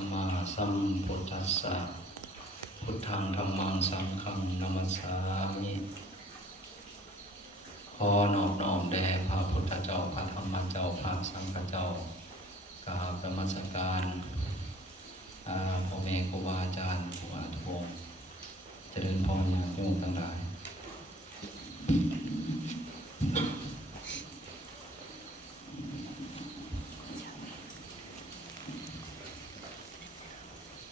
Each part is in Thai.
มมาสัมพุทธัสสะพุทธังธัมมังสังฆังนะมัสสามิขอนอบน้อมแด่พระพุทธเจ้าพระธรรมเจ้าพระสังฆเจ้ากราบนมัสการพ่อแม่ครูบาอาจารย์ผู้อาทุกเจริญพรญาติโยมทั้งหลาย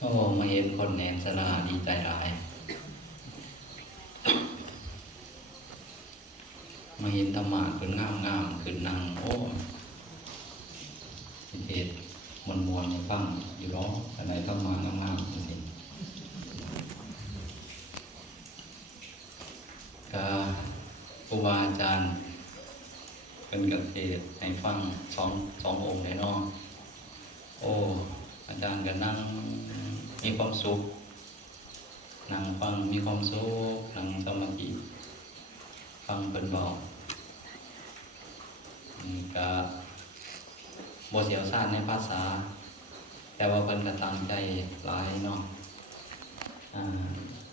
โอ้มาเห็นคนแหนมสนาดีใจหลายมาเห็นธรรมะขึ้นงามขึ้นนั่งโอ้เหตุมวลฟังอยู่ร้องอะไรธรรมะงามจริงๆก็ครูบาอาจารย์เป็นกับเทศให้ฟังสององค์เลยเนาะโอ้อาจารย์ก็นั่งมีความสุขนั่งฟังมีความสุขนั่งสมาธิฟังเป็นเบาก็บ่เสียวซ่านในภาษาแต่ว่าเพิ่นก็ตั้งใจหลายเนาะ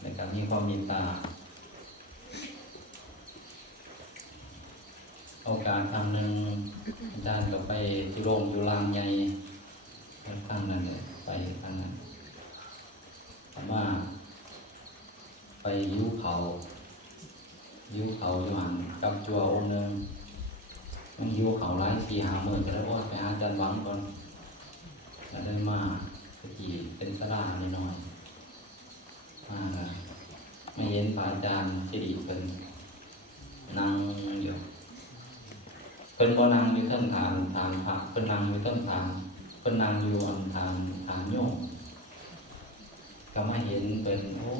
แล้วก็มีความเมตตาโอกาสครั้งหนึ่งอาจารย์ก็ไปที่โรงอยู่ลางใหญ่ครั้งนั้นเลยไปครั้งนั้นถามว่าไปยิ้วเขาอยู่หันกับจัวองค์หนึ่งมันยิ้วเขาหลาย4-5 มื้อก็เลยว่าไปหาอาจารย์หวังก่อนแล้วได้มาตะกี้เป็นศาลาน้อยๆไม่เห็นพระอาจารย์สิริเพิ่นนั่งอยู่เพิ่นบ่นั่งอยู่เทิงฐานพระเพิ่นนั่งอยู่เทิงฐานเพิ่นนั่งอยู่อันฐานโยมก็มาเห็นเป็นโอ้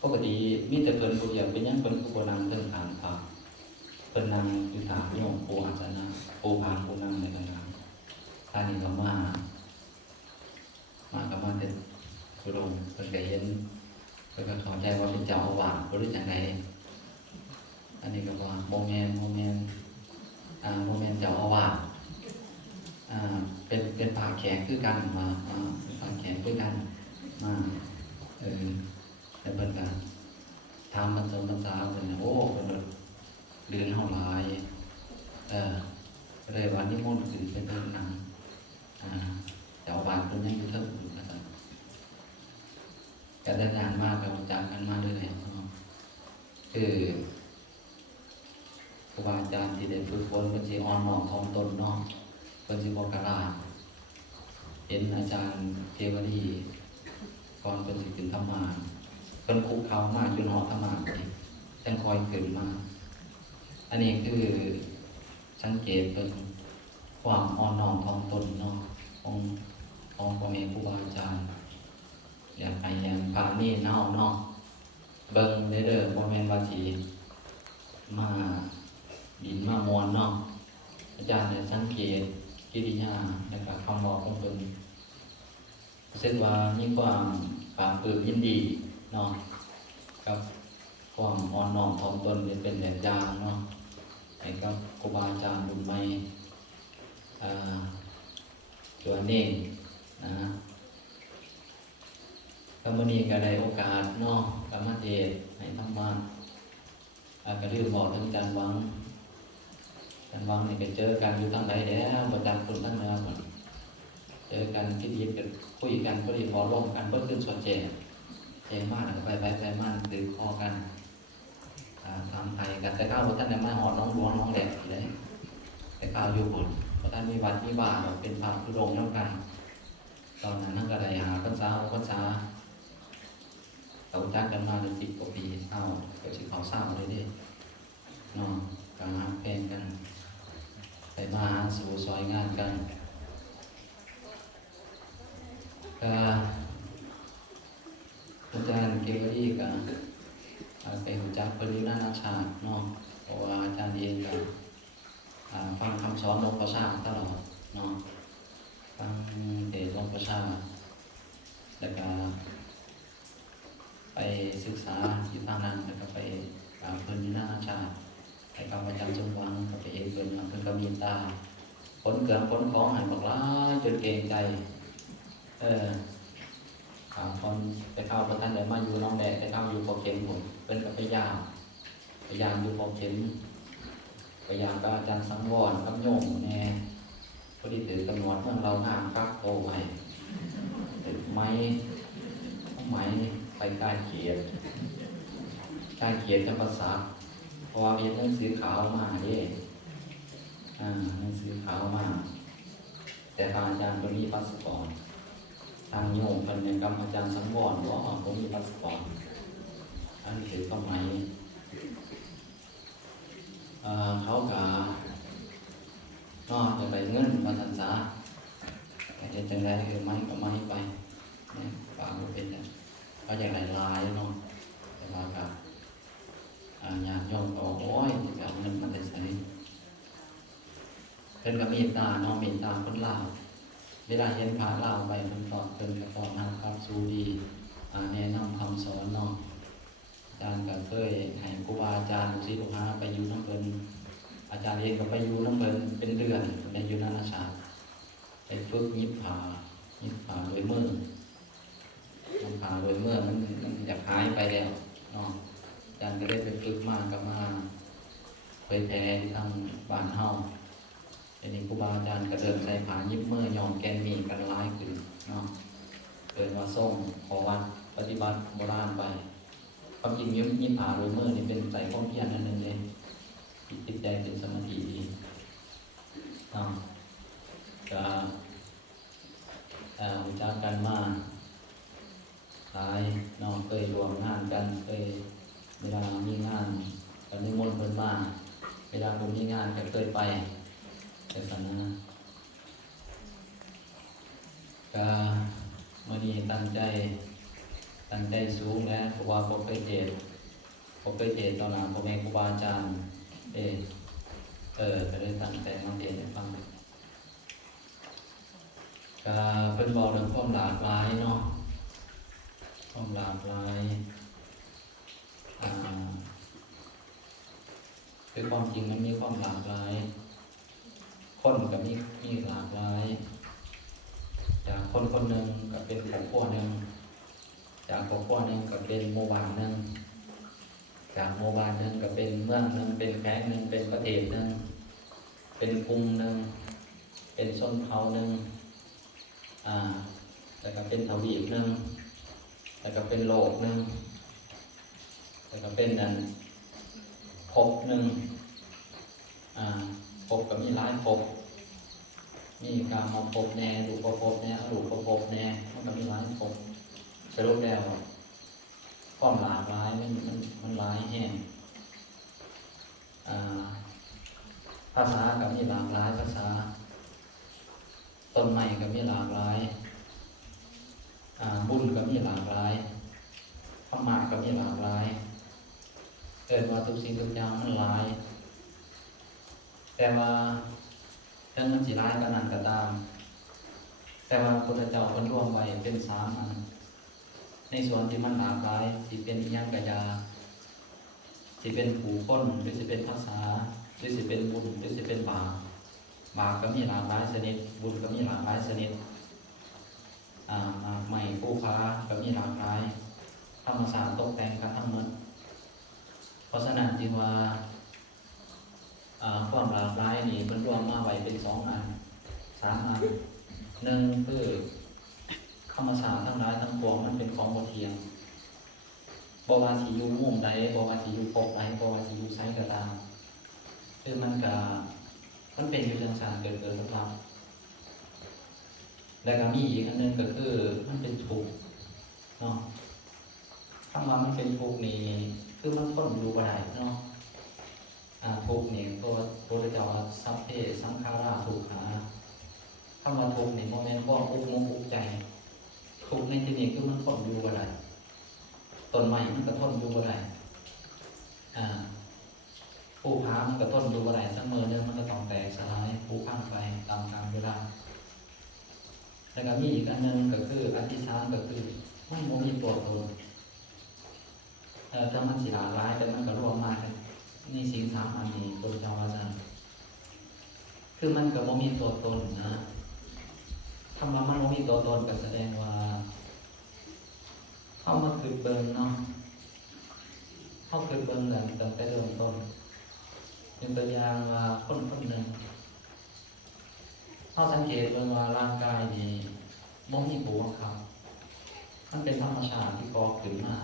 ปกติมีแต่เพิ่นผู้เดียวเป็นหยังเพิ่นผู้บ่นั่งเทิงฐานพระเพิ่นนั่งอยู่ฐานโยมผู้อาสนะผู้พานผู้นั่งในกลางๆท่านนี้ก็มากับมาเป็นผู้ลงเพิ่นก็เห็นเพิ่นก็เข้าใจว่าเป็นเจ้าอาวาสบ่รู้จักไดอันนี้ก็ว่าบ่แม่นเจ้าอาวาสเป็นพระแขกคือกันมาเป็นพระแขกคือกันมาแต่เพิ่นก็ถามพรรษาเพิ่นโอ้เพิ่นเรียนเฮาหลายก็เลยว่านิมนต์ขึ้นไปเพิ่นนั่งเจ้าอาวาสเพิ่นยังอยู่เทิงอยู่ว่าซั่นก็ได้งานมากก็รู้จักกันมาเรื่อยๆคือครูบาอาจารย์ที่ได้ฝึกฝนเพิ่นสิอ่อนน้อมถ่อมตนเนาะเพิ่นสิบ่กล้าเห็นอาจารย์เทวดีก่อนเพิ่นสิขึ้นธรรมาเพิ่นคุกเข่ามาจนฮอดธรรมาจังคอยขึ้นมาอันนี้คือสังเกตเป็นความอ่อนน้อมถ่อมตนเนาะของพ่อแม่ครูบาอาจารย์อยากให้อย่างพานี่เนาะเบิ่งเด้อบ่แม่นว่าสิมาดินมามวนเนาะอาจารย์ได้สังเกตกิริยาแล้วก็คำบอกของเพิ่นรู้สึกว่ามีความปราบปลื้มยินดีเนาะกับความอ่อนน้อมถ่อมตนเป็นแบบอย่างเนาะให้กับครูบาอาจารย์รุ่นใหม่ตัวเน่งนะก็มื้อนี้ก็ได้โอกาสเนาะกรรมเทศน์ให้ธรรมะก็ลืมบอกถึงอาจารย์หวังนี่ไปเจอกันอยู่ทางไหนแล้วประจำคนทั้งนั้นเจอกันคิดยิบกันคุยกันก็ดีพอร่วมกันเพิ่มขึ้นส่วนแจงมากไปมากตื่นคอกันทำไทยกันแต่ข้าวท่านเนี่ยมาหอดน้องบัวน้องแดดเลยแต่ข้าวอยู่บุญเพราะท่านมีวัดมีบ้านเป็นพระธุดงค์แล้วกันตอนนั้นท่านก็ได้หาพรรษาเราจักกันมาเป็น10 กว่าปีเศร้าเกิดสิเขาเศร้าเลยดิน้องการหาเพลงกันไปมาหาสู่ซอยงานกันก็อาจารย์เกวรีก็ไปรู้จักเพิ่นอยู่นานาชาติเนาะเพราะว่าอาจารย์เองก็ฟังคำสอนหลวงพ่อชาตลอดเนาะฟังเทศน์หลวงพ่อชาแล้วก็ไปศึกษาอยู่ทางนั้นแล้วก็ไปเพิ่นอยู่นานาชาติไปกับอาจารย์สมหวังก็ไปเห็นเพิ่นก็มีตา ขนเกลือขนของหันบอกล้าจนเกรงใจคนไปเข้าพระท่านได้มาอยู่น้องแดดไปเข้าอยู่พอเข็มผมเป็นกับพยามอยู่พอเข็มพยายามกับอาจารย์สังวรกับโยมแน่พอดีถือกำหนดเมื่อเราห่างฟักโตไว้ถือไม้ไปการเขียนจำภาษาเพราะว่ามีหนังสือขาวมาเด้หนังสือขาวมาแต่ทางอาจารย์ตัวนี้พาสปอร์ตทางโยมเป็นในกรรมอาจารย์สังวรว่าผมมีพาสปอร์ตอันถือเข้าไหมเขากะนอกจากไปเงินมาสันสาแต่จังไรไม้ก็ไม้ไปเนี่ยฝากเป็นเขาอย่างไรลายเนาะแต่ว่ากับอยากยอมต่อโอ้ยจะเอาเงินมาได้ใช้เป็นกับเมตตาเนาะเมตตาคนลาวเวลาเห็นพระลาวไปมันตอบเป็นกับตอบนะครับสู้ดีแนะนำคำสอนเนาะอาจารย์ก็เคยให้ครูบาอาจารย์ลูกศิษย์ลูกหาไปอยู่น้ำเพิ่นอาจารย์เองก็ไปอยู่น้ำเพิ่นเป็นเดือนในยุนานาชาติไปฝึกยิบผ่าโดยมือผ่าโดยมือมันอยากหายไปแล้วเนาะอาจารย์ก็ได้ไปฝึกมากกับมาเผยแผ่ที่ทางบ้านเฮาอันนี้ครูบาอาจารย์ก็เดินใส่ผ่ายิบมือยอมแกนมีกันร้ายขึ้นเนาะเกิดว่าส่งขอวัดปฏิบัติโบราณไปความจริงยิบผ่าโดยมือนี่เป็นใจความเพียรนั่นเองจิตใจเป็นสมาธิดีจะรู้จักกันมาหลายน้องเคยรวมงานกันเคยเวลามีงานกันนิมนต์เพิ่นมาเวลาผมมีงานก็เคยไปแต่สนะก็มื่อนี้ตั้งใจสูงแล้วเพราะว่าผมเคยเทศตอนหลังผมเองครูบาอาจารย์ก็ได้ตั้งใจมาเทศน์ให้ฟังก็เป็นบอกเรื่องความหลากหลายเนาะความหลากหลายคือความจริงมันมีความหลากหลายคนกับมีหลากหลายจากคนหนึ่งก็เป็นครอบครัวหนึ่งจากครอบครัวหนึ่งก็เป็นหมู่บ้านหนึ่งจากหมู่บ้านหนึ่งก็เป็นเมืองหนึ่งเป็นแขวงหนึ่งเป็นประเทศหนึ่งเป็นกลุ่มหนึ่งเป็นชนเผ่าหนึ่งแล้วก็เป็นทวีปหนึ่งแล้วก็เป็นโลกหนึ่งแล้วก็เป็นภพหนึ่งภพก็มีหลายภพมีกามภพแน่รูปภพแน่อรูปภพแน่มันก็มีหลายภพสรุปแล้วความหลากหลายมันหลายแห่งภาษาก็มีหลากหลายภาษาต้นไม้ก็มีหลากหลายบุญก็มีหลากหลายธรรมะก็มีหลากหลายเกิดว่าทุกสิ่งทุกอย่างมันหลายแต่ว่าเรื่องมันสิร้ายก็นั่นก็ตามแต่ว่าพระพุทธเจ้าคนร่วมไว้เป็น3 อันในส่วนที่มันหลากหลายสิเป็นอิหยังกะยาสิเป็นผู้คนหรือสิเป็นภาษาหรือสิเป็นบุญหรือสิเป็นบาปก็มีหลากหลายชนิดบุญก็มีหลากหลายชนิดใหม่ผู้ค้าก็มีหลากหลายธรรมศาสตร์ตกแต่งกันทั้งหมดเพราะฉะนั้นจึงว่าความหลากหลายนี่มันรวมมาไว้เป็น2 อัน3 อัน1คือธรรมศาสตร์ทั้งหลายทั้งปวงมันเป็นของบ่เที่ยงบ่ว่าสิอยู่มุมใดบ่ว่าสิอยู่ภพใดบ่ว่าสิอยู่ไสก็ตามคือมันเป็นอยู่จังซั่นเกิดครับแล้วก็มีอีกอันนึงก็คือมันเป็นทุกข์เนาะคำว่ามันเป็นทุกข์นี่คือมันทนอยู่บ่ได้เนาะทุกข์นี่ตัวพระพุทธเจ้าสัพเพสังขาราทุกขาคำว่าทุกข์นี่บ่แม่นความอุกมุกอุกใจทุกข์ในที่นี้คือมันทนอยู่บ่ได้ต้นไม้มันก็ทนอยู่บ่ได้ผู้ค้ามันก็ทนอยู่บ่ได้สักมื้อนึงมันก็ต้องแตกสลายผุพังไปตามกาลเวลาแล้วก็มีอีกอันนึงก็คืออธิษฐานก็คือมันบ่มีตัวตนถ้ามันสิหลากหลายแต่มันก็รวมมาในสิ่ง3 อันนี้พระเจ้าว่าซั่น คือมันก็บ่มีตัวตนนะคำว่ามันบ่มีตัวตนก็แสดงว่าเข้ามาคือเบิ่งเนาะเข้าคือเบิ่งกันตั้งแต่เริ่มต้นเป็นตัวอย่างว่าคนคนหนึ่งเข้าสังเกตเบิ่งว่าร่างกายนี่บ่มีผู้บังคับมันเป็นธรรมชาติที่ก่อขึ้นมา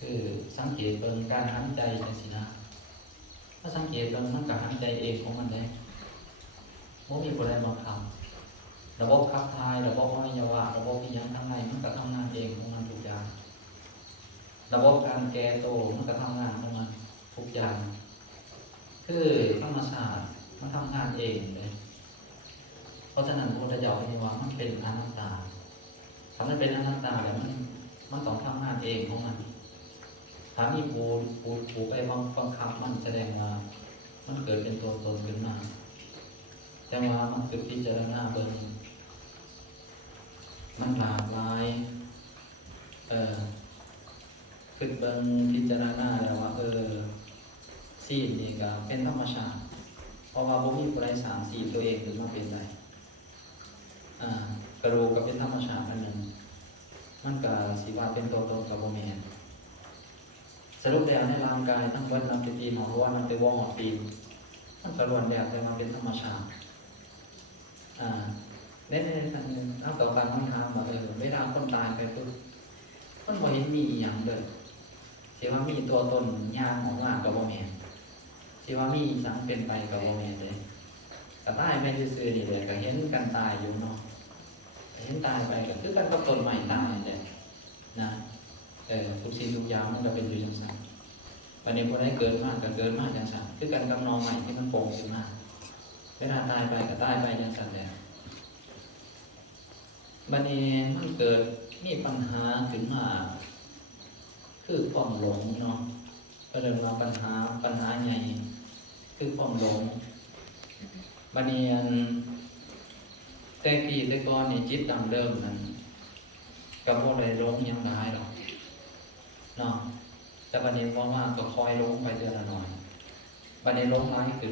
คือสังเกตเบิ่งการหายใจจังซี่นะถ้าสังเกตเบิ่งมันก็หายใจเองของมันได้บ่มีผู้ใดบังคับระบบขับถ่ายระบบอวัยวะระบบอิหยังทั้งในมันก็ทำงานเองของมันทุกอย่างระบบการแก่โตมันก็ทำงานของมันทุกอย่างคือธรรมชาติมันทำงานเองเลยเพราะฉะนั้นพระพุทธเจ้าเรียกว่ามันเป็นอนัตตาถ้ามันเป็นอนัตตาแล้วมันต้องทำงานเองของมันถ้ามีผู้ไปบังคับมันแสดงว่ามันเกิดเป็นตัวตนขึ้นมาแต่ว่ามันคือพิจารณาเบิ่งมันหลากหลายขึ้นเบิ่งพิจารณาแล้วว่าศีลนี่ก็เป็นธรรมชาติเพราะว่าบ่มีผู้ใดสร้างศีลตัวเองขึ้นมาเป็นได้กระดูกก็เป็นธรรมชาติอันหนึ่งมันก็สิว่าเป็นตัวตนก็บ่แม่นสรุปแล้วในร่างกายทั้งเบิดนับเป็นตีนของว่านับเป็นวงของตีนมันก็ล้วนแล้วแต่มาเป็นธรรมชาติในอันนึงเอาต่อไปมันถามว่าเวลาคนตายไปปุ๊บมันบ่เห็นมีอีหยังเลยสิว่ามีตัวตนย่างของร่างก็บ่แม่นสิว่ามีสังเป็นไปก็บ่แม่นเลยก็ตายไปซื่อๆนี่แหละก็เห็นกันตายอยู่เนาะเห็นตายไปก็คือกันกับต้นไม้ตายนี่แหละนะทุกสิ่งทุกอย่างมันก็เป็นอยู่จังซั่นวันนี้พอได้เกิดมากก็เกิดมากจังซั่นคือกันกับหน่อไม้ที่มันโป่งขึ้นมาเวลาตายไปก็ตายไปจังซั่นแหละบัดนี้มันเกิดมีปัญหาขึ้นมาคือความหลงเนาะก็เริ่มมาปัญหาใหญ่คือความหลงบัดนี้แต่ก่อนนี่จิตดั้งเดิมนั้นก็บ่ได้หลงหยังหลายดอกเนาะแต่บัดนี้ว่าก็คอยหลงไปเดือนละหน่อยบัดนี้หลงหลายขึ้น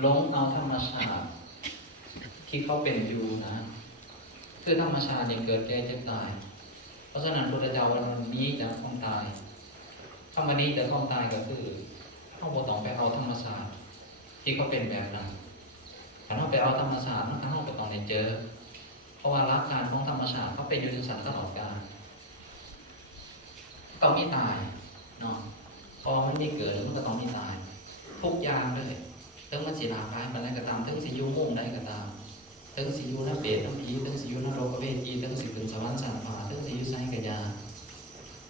หลงเอาธรรมชาติที่เขาเป็นอยู่นะคือธรรมชาติเนี่ยเกิดแก่เจ็บตายเพราะฉะนั้นพุทธเจ้าวันนี้จะต้องตายคำวันนี้จะต้องตายก็คือเขาบ่ต้องไปเอาธรรมชาติที่เขาเป็นแบบนั้นถ้าเราไปเอาธรรมชาติมันก็ต้องไปต้องได้เจอเพราะว่าหลักการของธรรมชาติเขาเป็นอยู่ในสันตลอดกาลก็ไม่ตายเนาะพอมันไม่เกิดมันก็ต้องไม่ตายทุกอย่างเลยถึงมันสิหลากหลายมันได้ก็ตามถึงสิอยู่มุ่งได้ก็ตามถึงสิอยู่น้ำเปรตน้ำผีถึงสิอยู่นรกเวทีถึงสิขึ้นสวรรค์ชั้นฟ้าถึงสิอยู่ไสกะยา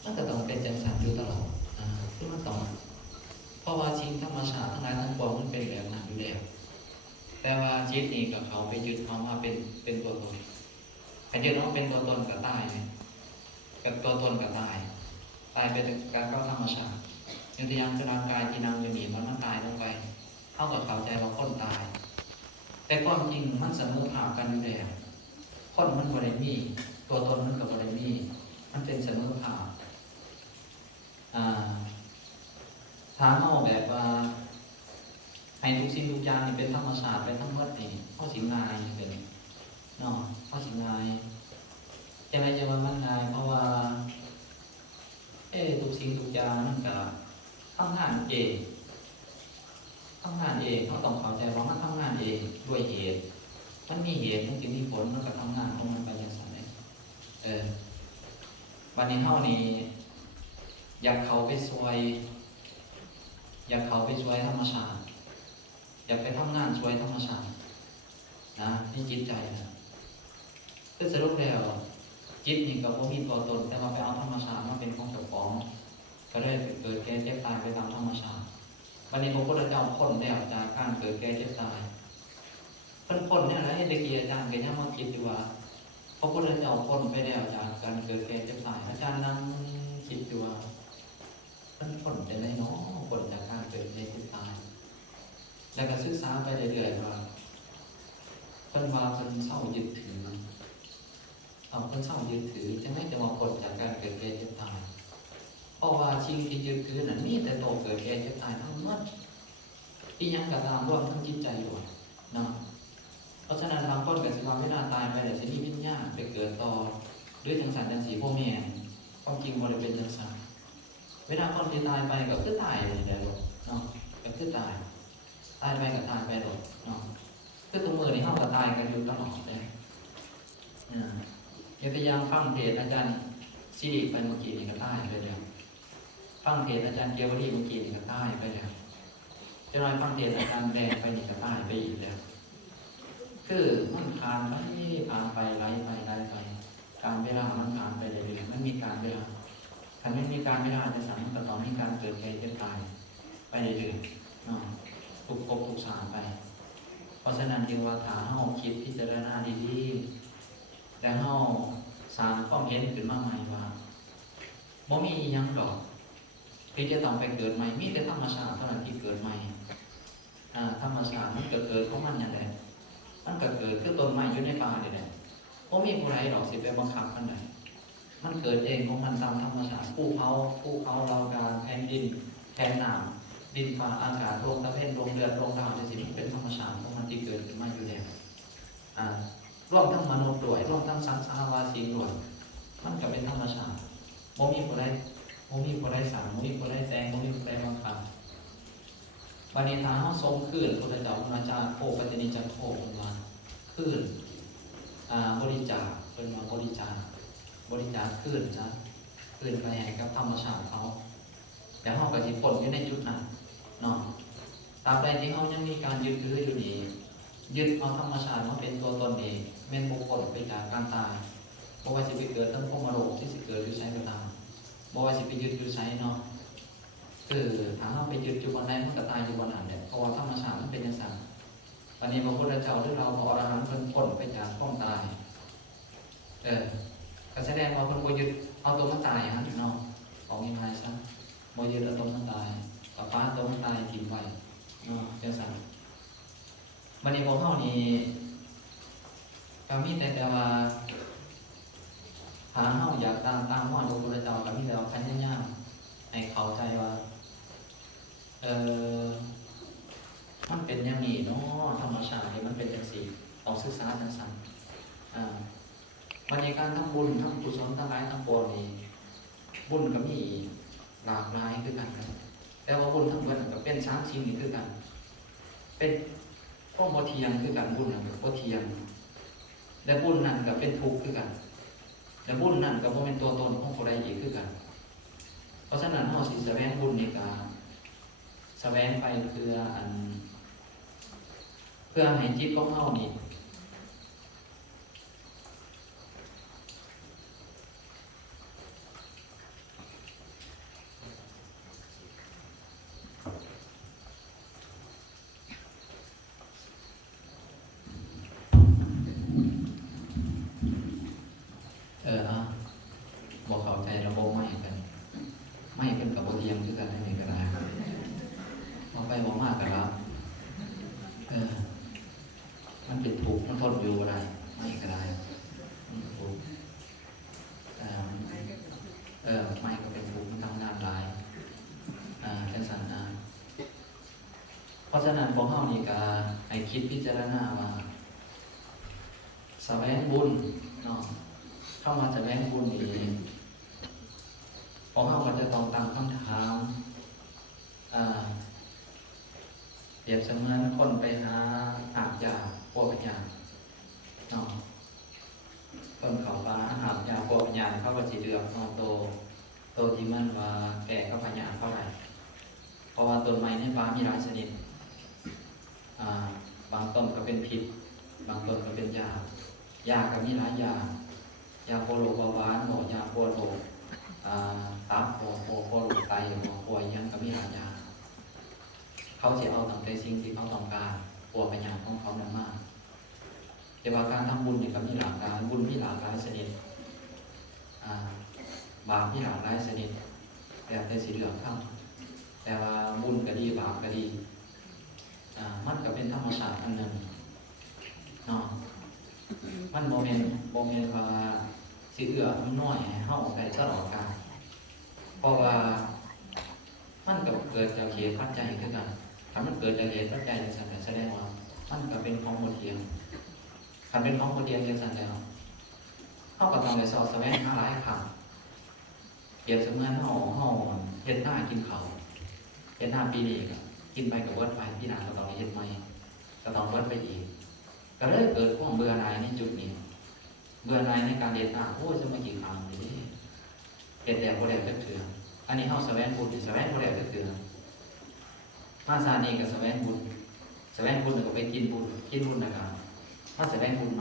มันก็ต้องเป็นจังสันอยู่ตลอดคือมันต้องเพราะว่าจริงธรรมชาติทั้งหลายทั้งปวงมันเป็นแบบนั้นอยู่แล้วแต่ว่าจิตนี่กับเขาไปยึดเขาว่าเป็นตัวตนไอ้ยึดว่าเป็นตัวตนกับตายกับตัวตนกับตายเป็นการเข้าธรรมชาติอย่างที่ยังร่างกายที่นำอยู่นี่มันตายลงไปเท่ากับเข้าใจว่าคนตายแต่ความจริงมันเสมอภาคกันอยู่แล้วคนมันบ่ได้มีตัวตนมันกับบ่ได้มีมันเป็นเสมอภาคถ้าเอาแบบว่าให้ทุกสิ่งทุกอย่างนี่เป็นธรรมชาติเป็นทั้งหมดนี่เข้าสิงายเป็นเนาะเข้าสิงายจะไรจะว่ามันง่ายเพราะว่าทุกสิ่งทุกอย่างมันก็ทำงานเองเขาต้องเข้าใจว่ามันทำงานเองด้วยเหตุมันมีเหตุมันจึงมีผลมันก็ทำงานของมันไปอย่างไรวันนี้เท่านี้อยากเขาไปช่วยธรรมชาติอยากไปทำงานช่วยธรรมชาตินะนี่จิตใจนะคือสรุปแล้วจิตนี่ก็บ่มีตัวตนแต่เราไปเอาธรรมชาติมาเป็นของเจ้าของก็เลยเกิดแก่เจ็บตายไปตามธรรมชาติวันนี้พระพุทธเจ้าพ้นแล้วจากการเกิดแก่เจ็บตายพ้นเนี่ยแล้วให้เด็กอาจารย์แกยังมาคิดดูว่าพระพุทธเจ้าพ้นไปแล้วจากการเกิดแก่เจ็บตายอาจารย์นั่งคิดดูว่าพ้นได้ไหมเนาะพ้นจากการเกิดแก่เจ็บตายแล้วก็ศึกษาไปเรื่อยๆว่าเพิ่นเศร้ายึดถือเพิ่นเศร้ายึดถือจะไม่จะมาพ้นจากการเกิดแก่เจ็บตายเพราะว่าสิ่งที่ยึดถือนั้นมีแต่โตเกิดแก่เจ็บตายทั้งหมด อีหยังก็ตามรวมทั้งจิตใจด้วยเนาะเพราะฉะนั้นบางคนก็สิว่าเวลาตายไปแล้วสิมีวิญญาณไปเกิดต่อด้วยจังสันจังสีพ่อแม่ความจริงบ่ได้เป็นจังสันเวลาคนที่ตายไปก็คือตายเลยเด้อเนาะก็คือตายไปก็ตายไปโดดเนาะคือตัวมือนี่เฮาก็ตายกันอยู่ตลอดเลยยกตัวอย่างฟังเทศอาจารย์สิริไปเมื่อกี้นี่ก็ตายไปแล้วฟังเทศอาจารย์เกียวดีเมื่อกี้นี่ก็ตายไปแล้วจะน้อยฟังเทศอาจารย์แดงไปนี่ก็ตายไปอีกแล้วคือมันผ่านไปไหลไปการเวลามันผ่านไปเรื่อยๆมันมีการเวลาถ้าไม่มีการเวลาจะสั่งมันก็ต้องมีการเกิดแก่เจ็บตายไปเรื่อยๆเนาะทุกภพทุกชาติไปเพราะฉะนั้นจึงว่าถ้าเฮาคิดพิจารณาดีๆแล้วเฮาสร้างความเห็นขึ้นมาใหม่ว่าบ่มีหยังดอกที่จะต้องไปเกิดใหม่มีแต่ธรรมชาติเท่านั้นที่เกิดใหม่ธรรมชาติมันเกิดของมันอย่างไรมันก็เกิดคือต้นไม้อยู่ในป่านี่แหละบ่มีผู้ใดดอกสิไปบังคับมันได้มันเกิดเองของมันตามธรรมชาติภูเขาเราการแผ่นดินแผ่นน้ำดินฟ้าอากาศดวงตะเพ็ญดวงเดือนดวงดาวจะสิมันเป็นธรรมชาติของมันที่เกิดขึ้นมาอยู่แล้วร่วมทั้งมนุษย์ด้วยร่วมทั้งสังสารวาสีด้วยมันก็เป็นธรรมชาติบ่มีผู้ใดสั่งบ่มีผู้ใดแต่งบ่มีผู้ใดบังคับวันนี้ถ้าเฮาทรงคลื่นพระเจ้าพระจาโคปัจจนิจักโคเพิ่นว่าคลื่นบริจาคเพิ่นว่าบริจาคคลื่นนะคลื่นไปให้กับธรรมชาติเขาแล้วเฮาก็สิพ้นอยู่ในจุดนั้นเนาะตราบใดที่เฮายังมีการยึดถืออยู่นี่ยึดเอาธรรมชาติมาเป็นตัวตนเองแม่นบ่พ้นไปจากการตายบ่ว่าสิไปเกิดทั้งพรหมโลกที่สิเกิดอยู่ไสก็ตามบ่ว่าสิไปยึดอยู่ไสเนาะคือถ้าเฮาไปยึดอยู่บนใดมันก็ตายอยู่บนนั้นแหละเพราะว่าธรรมชาติมันเป็นจังซั่นวันนี้พระพุทธเจ้าหรือเราพระอรหันต์เพิ่นพ้นไปจากความตายก็แสดงว่าเพิ่นบ่ยึดเอาตัวมันตายหั่นเนาะเอาง่ายๆซะบ่ยึดเอาตัวมันตายก็ฟ้าตัวมันตายทิ้งไว้เนาะจังซั่นวันนี้พวกเฮานี่ก็มีแต่ว่าหาเฮาอยากตามว่าพระพุทธเจ้าก็มีแต่ว่าพยายามให้เข้าใจว่ามันเป็นอย่างนี้เนาะธรรมชาติมันเป็นจังซี่ต้องศึกษาจังซั่นวันนี้การทำบุญทำกุศลทั้งหลายทั้งปวงนี้บุญก็มีหลากหลายคือกันแต่ว่าบุญทั้งหมดก็เป็น3สิ่งนี้คือกันเป็นข้อบ่เที่ยงคือกันบุญนั่นก็บ่เที่ยงและบุญนั่นก็เป็นทุกข์คือกันและบุญนั่นก็บ่เป็นตัวตนของผู้ใดอีกคือกันเพราะฉะนั้นเฮาสิแสวงบุญนี่ก็แสวงไปเพื่อให้จิตของเฮานี่บอกเข้าใจระบบไม่กันไม่เป็นกับโบเทียมคือกันให้ก็ได้บอกไปบอกมากกันแล้วมันเป็นถูกมันทนอยู่อะไรไม่ก็ได้ถูกไม่ก็เป็นถูกมันทำงานหลายจังสันเพราะฉะนั้นพวกเฮานี่ก็ให้คิดพิจารณาว่าแสวงบุญเนาะเข้ามาแสวงบุญนี่พวกเฮาก็จะต้องตั้งคำถามเปรียบเสมือนคนไปหาหาบยาพวกปัญญาเนาะคนเขาว่าหาบยาพวกปัญญาเขาก็สิเลือกเอาโตที่มันว่าแก่ก็ปัญญาเท่าไหร่เพราะว่าต้นไม้ในป่ามีหลายชนิดบางต้นก็เป็นพิษบางต้นก็เป็นยาก็มีหลายอย่างยาโปโลเบาหวานหมอยาโปโลตับโปโลไตหมอป่วยยังก็มีหลายอย่างเขาจะเอาตั้งแต่สิ่งที่เขาต้องการปัวปัญญาของเขานั้นมากแต่ว่าการทำบุญเนี่ยก็มีหลากหลายบุญมีหลากหลายชนิดบาปมีหลากหลายชนิดแบบในสีเหลืองข้างแต่ว่าบุญก็ดีบาปก็ดีมันก็เป็นธรรมชาติอันหนึ่งเนาะมันโมเมนต์ว่าสิเอื้ออำนวยให้เฮาได้ตลอดกาลเพราะว่ามันก็เกิดจากเหตุปัจจัยคือกันถ้า ถ้ามันเกิดจากเหตุปัจจัยจังซั่นแสดงว่ามันก็เป็นของหมดเทียงถ้าเป็นของหมดเทียงจังซั่นแล้วเฮาก็ต้องไปสอบแสวงหาหลายครั้งเปรียบเสมือนเฮาเฮ็ดหน้ากินข้าวเฮ็ดหน้าปีนี้ก็กินไปก็เบิดไปปีหน้าก็ต้องเฮ็ดใหม่ก็ต้องเบิดไปอีกก็เลยเกิดความเบื่อหน่ายในจุดนี้เบื่อหน่ายในการเฮ็ดหน้าโอ้ยจะมากี่ครั้งนี่เฮ็ดแล้วบ่ได้จักเทื่ออันนี้เฮาแสวงบุญแสวงบ่ได้จักเทื่อมาซานี้ก็แสวงบุญแล้วก็ไปกินบุญนะครับมาแสวงบุญ